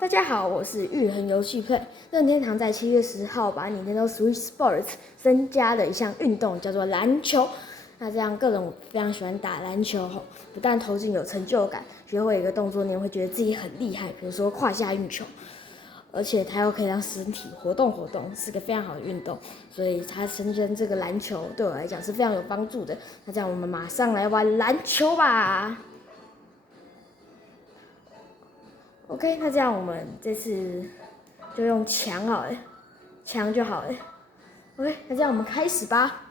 大家好，我是玉恒游戏 Play。任天堂在7月10号把 Nintendo Switch Sports 增加了一项运动，叫做篮球。那这样个人我非常喜欢打篮球，不但投进有成就感，学会一个动作你也会觉得自己很厉害，比如说胯下运球。而且它又可以让身体活动活动，是个非常好的运动，所以它增加这个篮球对我来讲是非常有帮助的。那这样我们马上来玩篮球吧。OK， 那这样我们这次就用墙好了，墙就好了。OK， 那这样我们开始吧。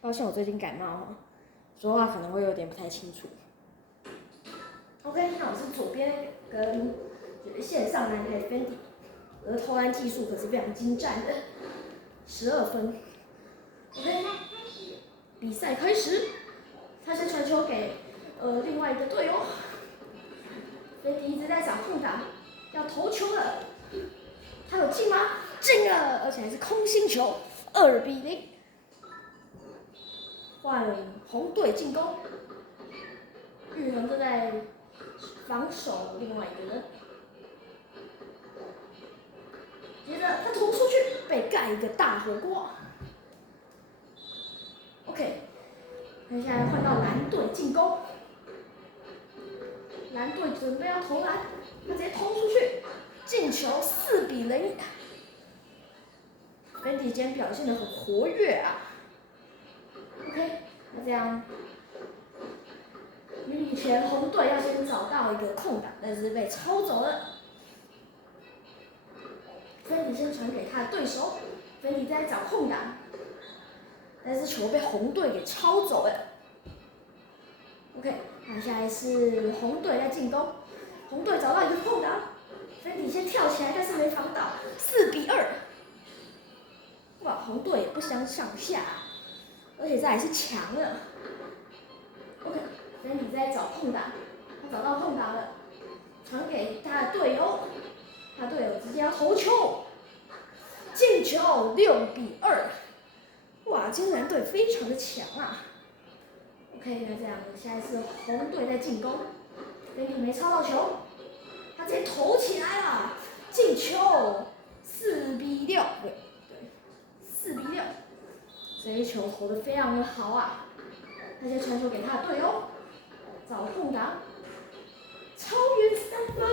抱歉，我最近感冒，说话可能会有点不太清楚。OK， 那我是左边跟线上篮台 Fendi， 我的投篮技术可是非常精湛的，12分。OK， 比赛开始，他先传球给另外一个队友。Fendi 一直在找空档，要投球了，他有进吗？进了，而且还是空心球，2-0。换红队进攻，玉恒正在防守另外一个人，接着他投出去，被盖一个大火锅。OK， 那现在换到蓝队进攻，蓝队准备要投篮，他直接投出去，进球，4-0。Fendi 今天表现得很活跃啊。OK， 那这样，目前红队要先找到一个空档，但是被抄走了。Fendi 先传给他的对手，Fendi 在找空档，但是球被红队给抄走了。OK， 那下来是红队在进攻，红队找到一个空档，Fendi 先跳起来，但是没防到，4-2。哇，红队也不相上下，而且这还是强了。OK，Fendi 在找空档，他找到空档了，传给他的队友，他队友直接要投球，进球，6-2。哇，今天蓝队非常的强啊。OK， 那这样，现在是红队在进攻，Fendi 没抄到球，他直接投起来了，进球，4-6。对，4-6。这一球投得非常的好啊！他先传球给他的队友，找空档，超远3分，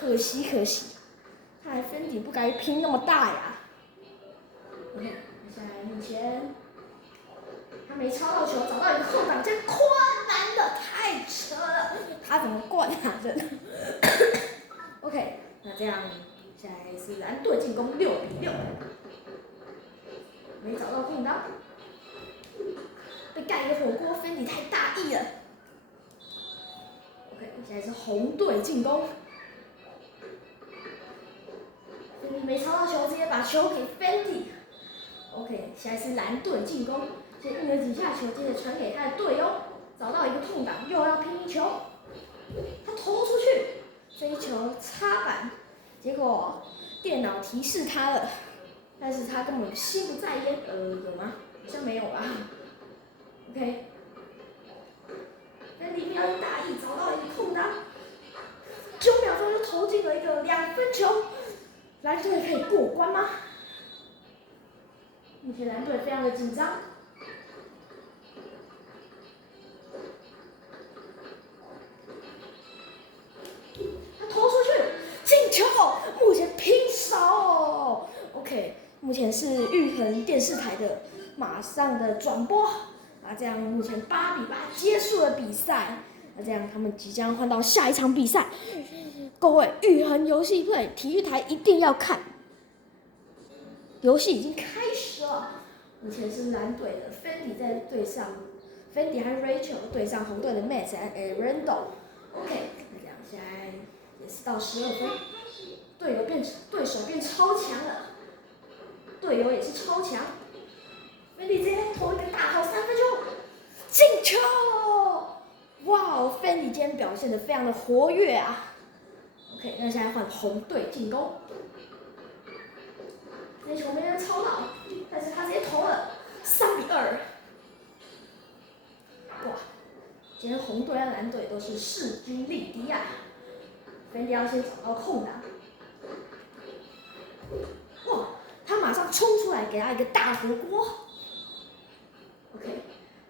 可惜，看来Fendi不该拼那么大呀。OK， 现在目前他没抄到球，找到一个空档，这灌篮的太扯了，他怎么灌啊？真的。OK， 那这样现在是蓝队进攻，6-6。没找到空档，被盖一个火锅，Fendi太大意了。OK， 现在是红队进攻，Fendi 没抄到球，直接把球给 Fendi。OK， 现在是蓝队进攻，先运了几下球，接着传给他的队友，找到一个空档，又要拼一球，他投出去，这一球插板，结果电脑提示他了。但是他根本心不在焉，有吗？好像没有吧。OK， Fendi 非常大意，找到一个空档，9秒钟就投进了一个2分球，蓝队可以过关吗？目前蓝队非常的紧张。他投出去，进球，目前平手。OK。目前是玉恒电视台的马上的转播，这样目前8-8结束了比赛，这样他们即将换到下一场比赛。各位玉恒游戏 Play 体育台一定要看，游戏已经开始了。目前是蓝队的 Fendi 在对上 Fendi 和 Rachel 对上红队的 Matt 和 Arando。OK， 这样现在也是到12分，对手变超强了。队友也是超强，Fendi 直接投一个大号3分球，进球！哇，Fendi 今天表现得非常的活跃啊。OK， 那现在换红队进攻，这球没人抄到，但是他直接投了，3-2。哇，今天红队和蓝队都是势均力敌啊。Fendi 要先找到空档，哇，他马上冲出来给他一个大火锅。OK，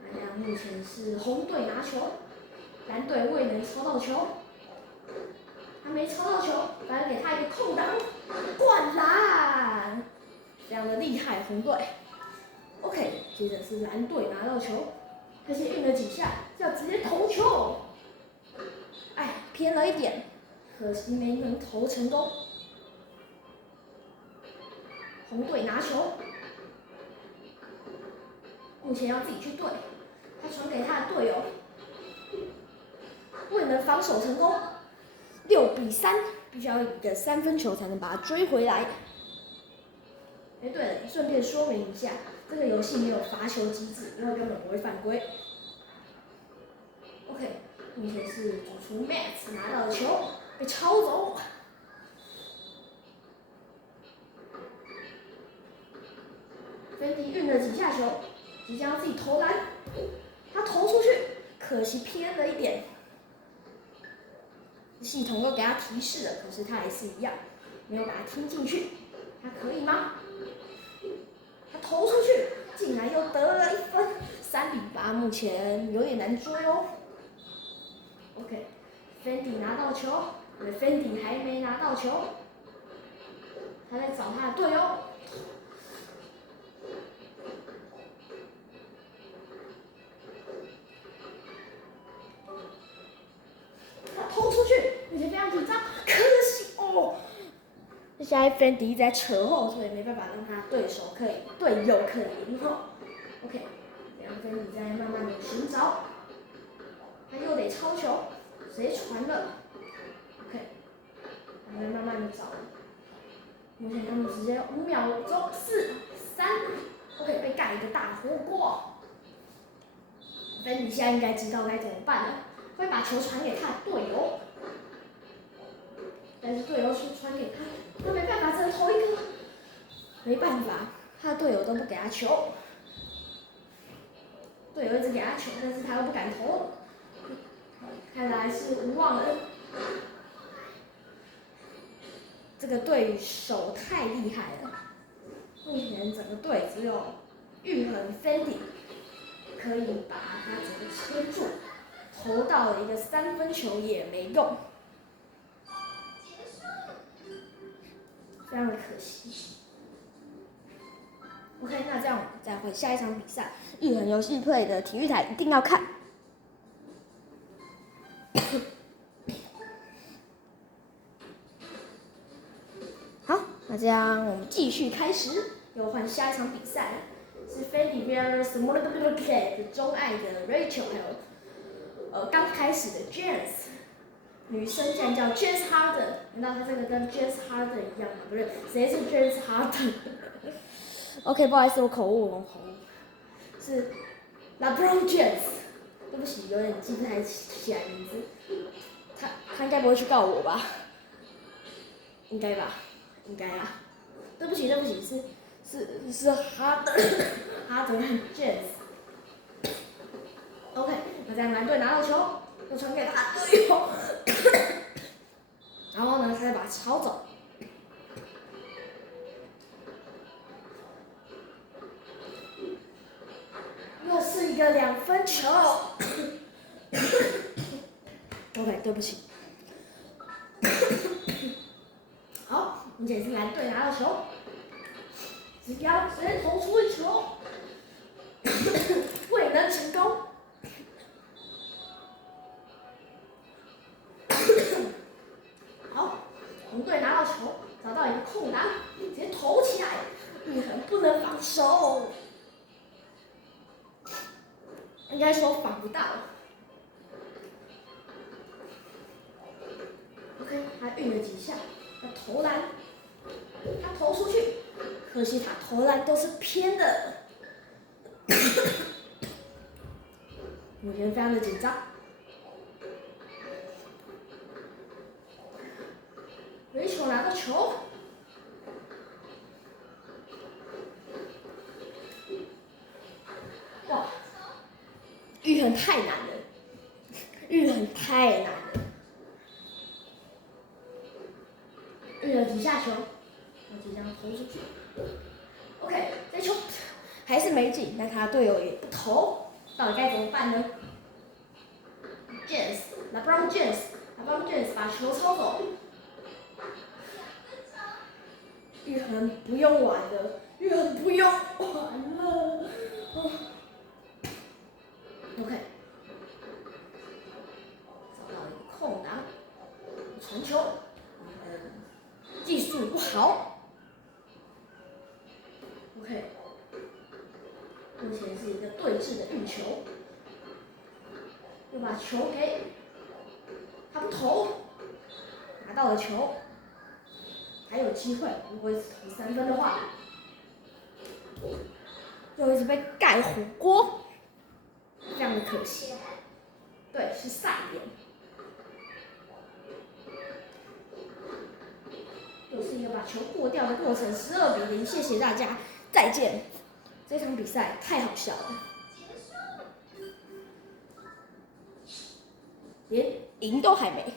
那这样目前是红队拿球，蓝队未能抄到球，还没抄到球，反正给他一个空档，灌篮，非常的厉害，红队。OK， 接着是蓝队拿到球，他先运了几下，要直接投球，哎，偏了一点，可惜没能投成功。红队拿球，目前要自己去对，他传给他的队友，未能防守成功，6-3，必须要一个3分球才能把它追回来。哎，对了，顺便说明一下，这个游戏没有罚球机制，因为根本不会犯规。OK， 目前是主厨 Matt 拿到的球被抄走。Fendi 运了几下球，即将自己投篮，他投出去，可惜偏了一点。系统又给他提示了，可是他还是一样，没有把它听进去。他可以吗？他投出去，竟然又得了1分，3-8，目前有点难追哦。OK，Fendi 拿到球，Fendi 还没拿到球，他在找他的队友。他投出去，有些非常紧张，可惜哦。现在 Fendi 一直在扯后腿，没办法让他队友可以赢哦。OK， 这样 Fendi 在慢慢的寻找，他又得抄球，谁传了 ？OK， 他在慢慢的找。目前他们直接5秒钟4-3 ，OK 被盖一个大火锅。Fendi 现在应该知道该怎么办了，会把球传给他的队友，但是队友是传给他，他没办法，只能投一个。没办法，他的队友都不给他球，队友一直给他球，但是他又不敢投，看来是无望了。这个对手太厉害了，目前整个队只有玉衡 Fendi 可以把他整个撑住，投到了一个3分球也没用，非常的可惜。OK， 那这样我们再回下一场比赛，玉衡游戏 Play 的体育台一定要看。好，那这样我们继续开始，又换下一场比赛，是 Fendi vs Monopoly 的钟爱的 Rachel， 还有刚开始的 Jens， 女生竟然叫 Jens Harden， 难道她这个跟 Jens Harden 一样吗？不是，谁是 Jens Harden？ OK， 不好意思，我口误，是 LeBron James， 对不起，有点记不太起来名字。他应该不会去告我吧？应该吧，应该啊。对不起，是哈德和 James。OK， 那这样蓝队拿到球，又传给他队友，然后呢，他再把它抄走。又是一个2分球。OK， 对不起。好，目前是蓝队拿到球，只要直接投出一球，未能成功。好，红队拿到球，找到一个空档，直接投起来，玉衡不能防守，应该说防不到。OK， 他运了几下，要投篮，他投出去，可惜他投篮都是偏的。目前非常的紧张。Rachel 拿到球，哇，玉衡太难了，运了几下球，我即将投出去。OK， 这球还是没进，但他队友也不投，到底该怎么办呢 ？LeBron James 把球抽走。玉衡不用玩了，玉衡不用玩了。OK， 找到一个空档，传球，技术不好。OK， 目前是一个对峙的运球，又把球给他不投，拿到了球。还有机会，如果投3分的话，又一直被盖火锅，非常的可惜。对，是赛点。又是一个把球过掉的过程，12-0，谢谢大家，再见。这场比赛太好笑了，连赢都还没。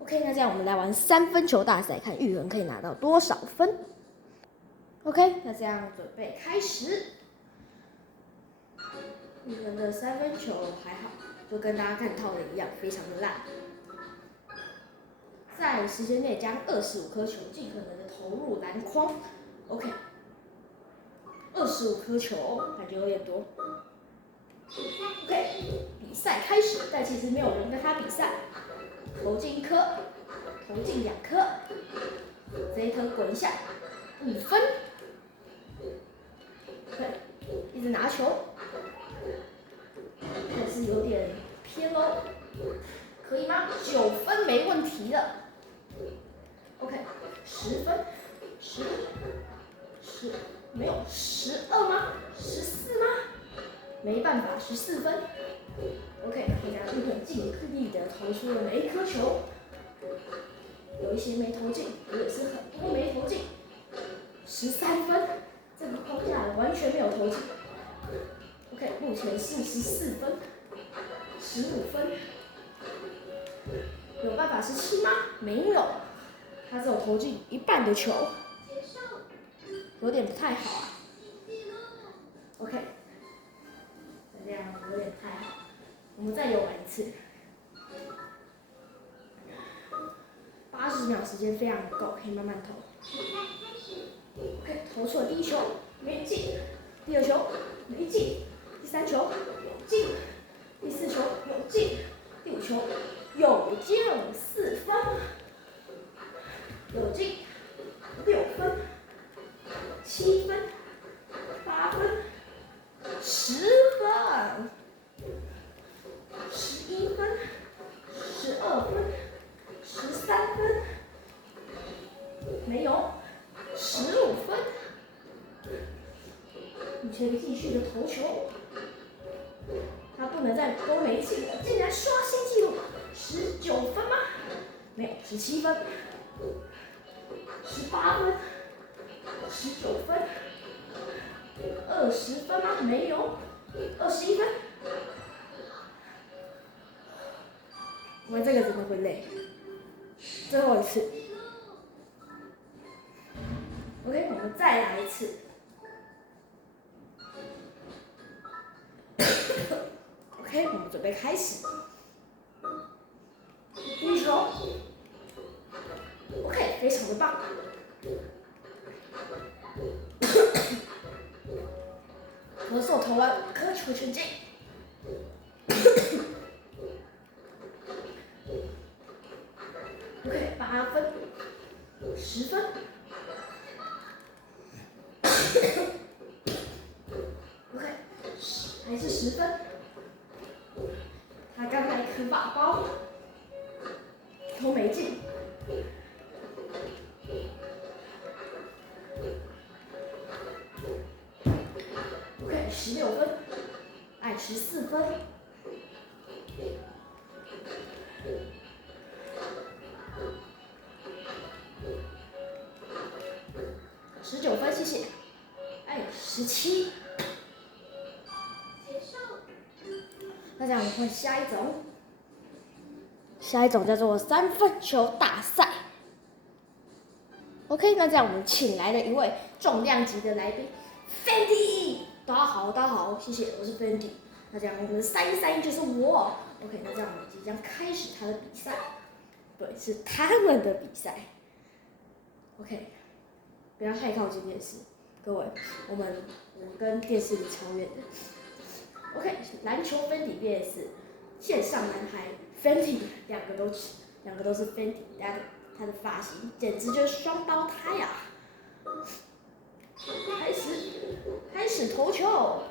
OK， 那这样我们来玩3分球大赛，看玉衡可以拿到多少分。OK， 那这样准备开始。玉衡的3分球还好，就跟大家看到的一样，非常的烂。在时间内将25颗球尽可能的投入篮筐。OK，25颗球感觉有点多。OK， 比赛开始，但其实没有人跟他比赛。投进1颗，投进2颗，这一颗滚一下，5分。对，一直拿球，但是有点偏喽，可以吗？9分没问题的。OK，10分，10，没有12吗？14吗？没办法，14分。OK， 大家都很尽力的投出了每一颗球，有一些没投进，也是很多没投进。13分，这个框架完全没有投进。OK， 目前是14分，15分，有办法17吗？没有，他只有投进一半的球，有点不太好啊。OK， 这样有点不太好。我们再游玩一次，80秒时间非常够，可以慢慢投。OK， 投出了第1球，没进；第2球没进；第3球有进；第4球有进；第5球有进，4分，有进，6分，7分，8分，10分。11分，12分，13分，没有，15分。目前继续的投球，他不能再都没进了，竟然刷新纪录，19分吗？没有，17分，18分，19分，20分吗？没有，21分。玩这个真的会累。最后一次 ，OK， 我们再来一次。OK， 我们准备开始。第1球 ，OK， 非常的棒。咳嗽投完5颗球全进。OK， 8分，10分。OK， 还是10分。他刚才啃把包，都没进。OK， 16分，爱14分。19分，谢谢。哎，17。那这样我们换下一种，下一种叫做3分球大赛。OK， 那这样我们请来了一位重量级的来宾 ，Fendi。大家好，大家好，谢谢，我是 Fendi。那这样我们的313就是我。OK，那这样我们即将开始他的比赛。对，是他们的比赛。OK， 不要太靠近电视，各位，我们跟电视里超远的。OK， 篮球 Fendi vs 线上男孩 Fendi， 两个都是 Fendi， 他的发型简直就是双胞胎啊！开始投球。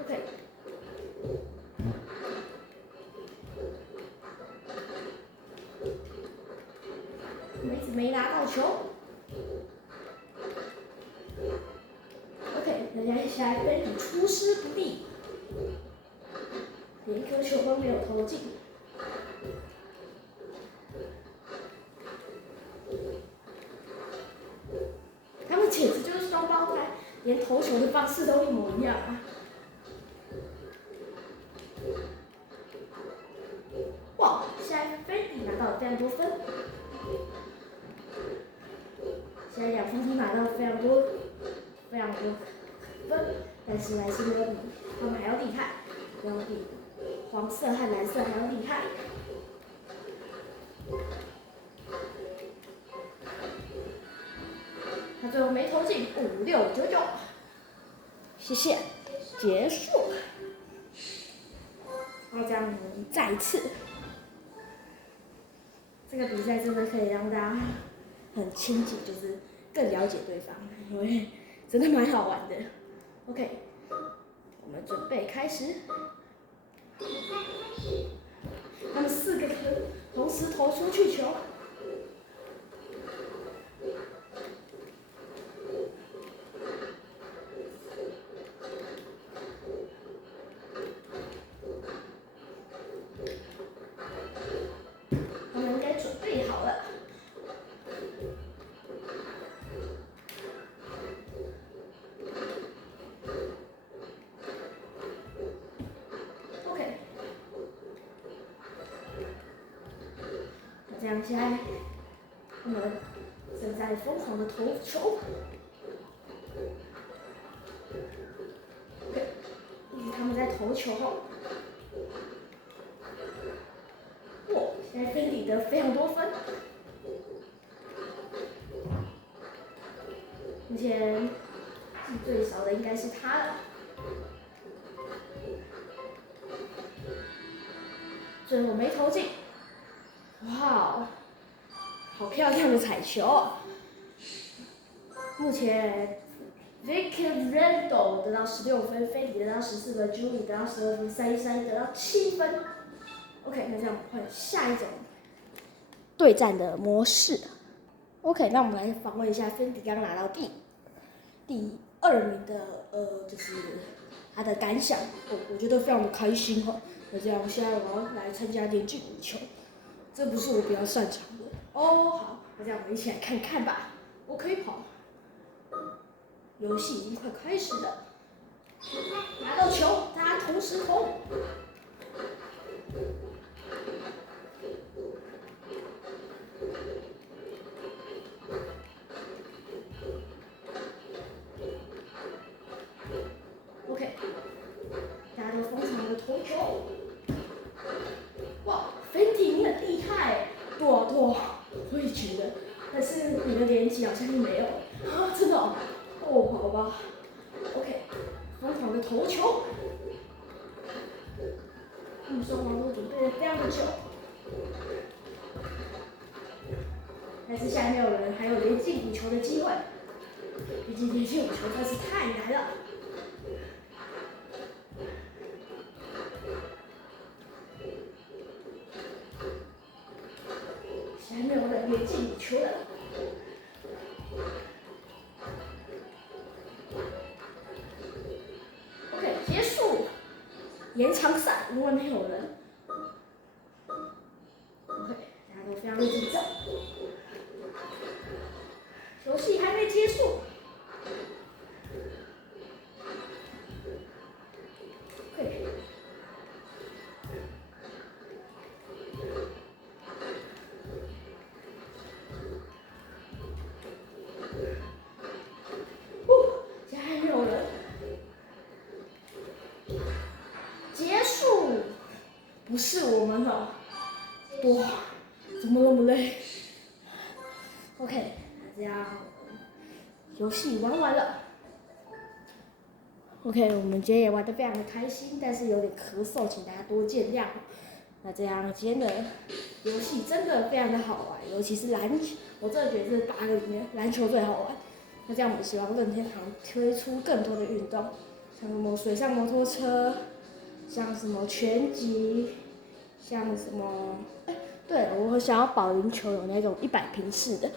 OK。没拿到球。OK， 人家现在Fendi出师不利，连一颗球都没有投进。他们简直就是双胞胎，连投球的方式都一模一样啊！哇，现在Fendi拿到了非常多分。现在两方都拿到非常多分，但是还是没有比他们还要厉害，没有比黄色和蓝色还要厉害。他最后没投进，5699，谢谢，结束。然后这样我们再一次，这个比赛真的可以让大家很亲近，就是更了解对方，因为真的蛮好玩的。OK， 我们准备开始。他们4个人同时投出去球。他们应该准备好了。OK， 这样现在他们正在疯狂的投球。OK， 他们在投球后。现在Fendi得非常多分，目前最少的应该是他了。最后没投进，哇，好漂亮的彩球！目前 Vicky Randle 得到16分，Fendi 得到14分，Julie 得到12分，313得到7分。OK， 那这样我们换下一种对战的模式。OK， 那我们来访问一下Fendi刚拿到第2名的就是他的感想。我觉得非常的开心哈。那这样现在我要来参加电竞羽球，这不是我比较擅长的。哦，好，那这样我们一起来看看吧。我可以跑。游戏已经快开始了。拿到球，大家同时投。OK， 大家都疯狂的投球。哇，Fendi 你很厉害，对啊，我也觉得，但是你的年纪好像没有啊，真的哦，好吧 ，OK， 疯狂的投球。双方都准备了非常的久，但是现在没有人还有连进5球的机会，毕竟连进5球真是太难了。现在没有人连进5球了。OK， 结束，延长赛，因为没有人。OK， 大家都非常的紧张。游戏还没结束。OK，不是我们哦。哇，怎么那么累 ？OK， 这样游戏玩完了。OK， 我们今天也玩得非常的开心，但是有点咳嗽，请大家多见谅。那这样今天的游戏真的非常的好玩，尤其是篮球，我真的觉得这8个里面篮球最好玩。那这样我们希望任天堂推出更多的运动，像什么水上摩托车，像什么拳击，像什么，对，我想要保龄球有那种100平式的。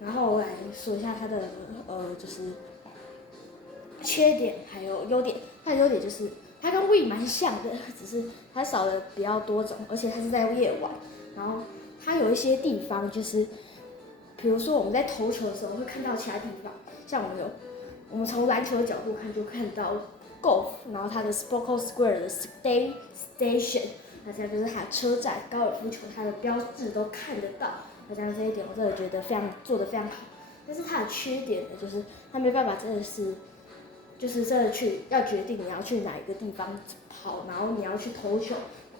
然后我来说一下它的就是缺点还有优点。它的优点就是它跟 Wii 蛮像的，只是它少了比较多种，而且它是在夜晚。然后它有一些地方就是，比如说我们在投球的时候会看到其他地方，像我们从篮球的角度看就看到 Golf， 然后它的 Sports Square 的 Station， 那这样就是它的车站、高尔夫球它的标志都看得到。那这样这一点我真的觉得做得非常好。但是它的缺点呢，就是它没办法真的是。就是真的要决定你要去哪一个地方跑，然后你要去投球，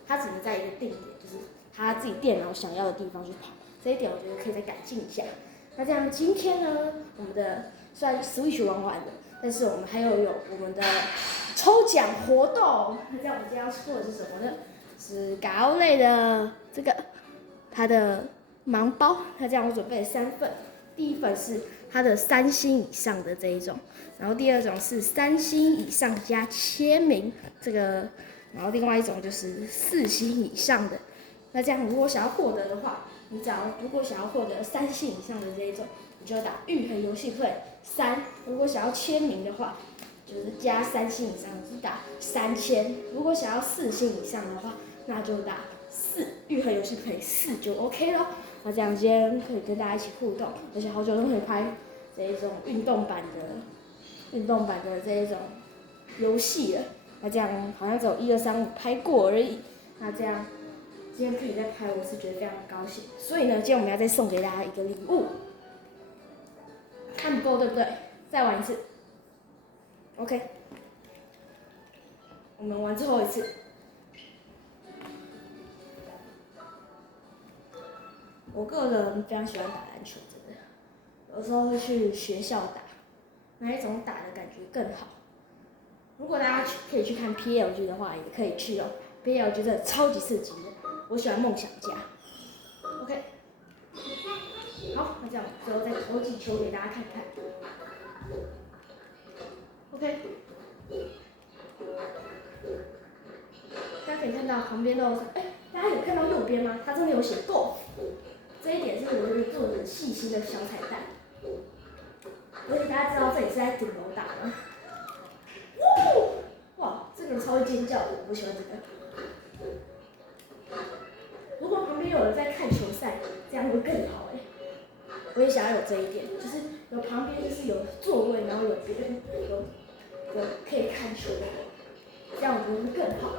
它只能在一个定点，就是他自己电脑想要的地方去跑。这一点我觉得可以再改进一下。那这样今天呢，我们的虽然 Switch 玩完了，但是我们还有我们的抽奖活动。那这样我们今天要抽的是什么呢？是高类的这个它的盲包。那这样我准备了3份，第一份是它的3星以上的这一种。然后第2种是3星以上加签名这个，然后另外一种就是4星以上的。那这样如果想要获得的话，如果想要获得3星以上的这一种，你就要打玉衡游戏会3。如果想要签名的话，就是加3星以上是打3000。如果想要4星以上的话，那就打4玉衡游戏会4就 OK 了。那这样今天可以跟大家一起互动，而且好久都可以拍这一种运动版的这一种游戏了。那这样好像只有1、2、3、5拍过而已。那这样今天可以再拍，我是觉得非常高兴。所以呢，今天我们要再送给大家一个礼物，看不够对不对？再玩一次 ，OK。我们玩最后一次。我个人非常喜欢打篮球，真的，有时候会去学校打。哪一种打的感觉更好？如果大家可以去看 PLG 的话，也可以去哦。PLG 真的超级刺激的，我喜欢梦想家。OK， 好，那这样最后再投几球给大家看看。OK， 大家可以看到旁边都大家有看到右边吗？它这边有写 Go， 这一点是我觉得做的很细心的小彩蛋。而且大家知道这里是在顶楼打吗？哇，这个人超会尖叫的，我喜欢这个。如果旁边有人在看球赛，这样会更好我也想要有这一点，就是有旁边就是有座位，然后有别人有可以看球的，这样我觉得会更好。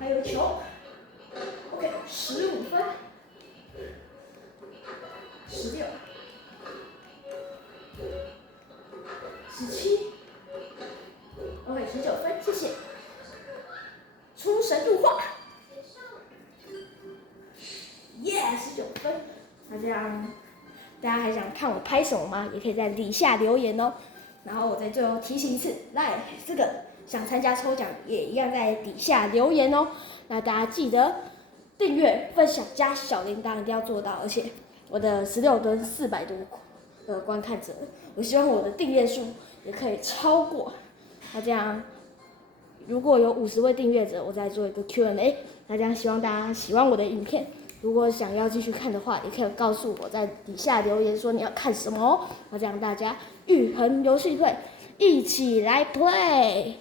还有球 ，OK， 15分，16。17 ，OK， 19分，谢谢。出神入化，耶，19分。那这样，大家还想看我拍什么吗？也可以在底下留言哦。然后我在最后提醒一次，来这个想参加抽奖也一样在底下留言哦。那大家记得订阅、分享加小铃铛一定要做到，而且我的16跟400多的观看者，我希望我的订阅数也可以超过。那这样，如果有50位订阅者，我再做一个 Q&A。那这样希望大家喜欢我的影片，如果想要继续看的话，也可以告诉我在底下留言说你要看什么哦。那这样大家玉衡游戏会一起来 play。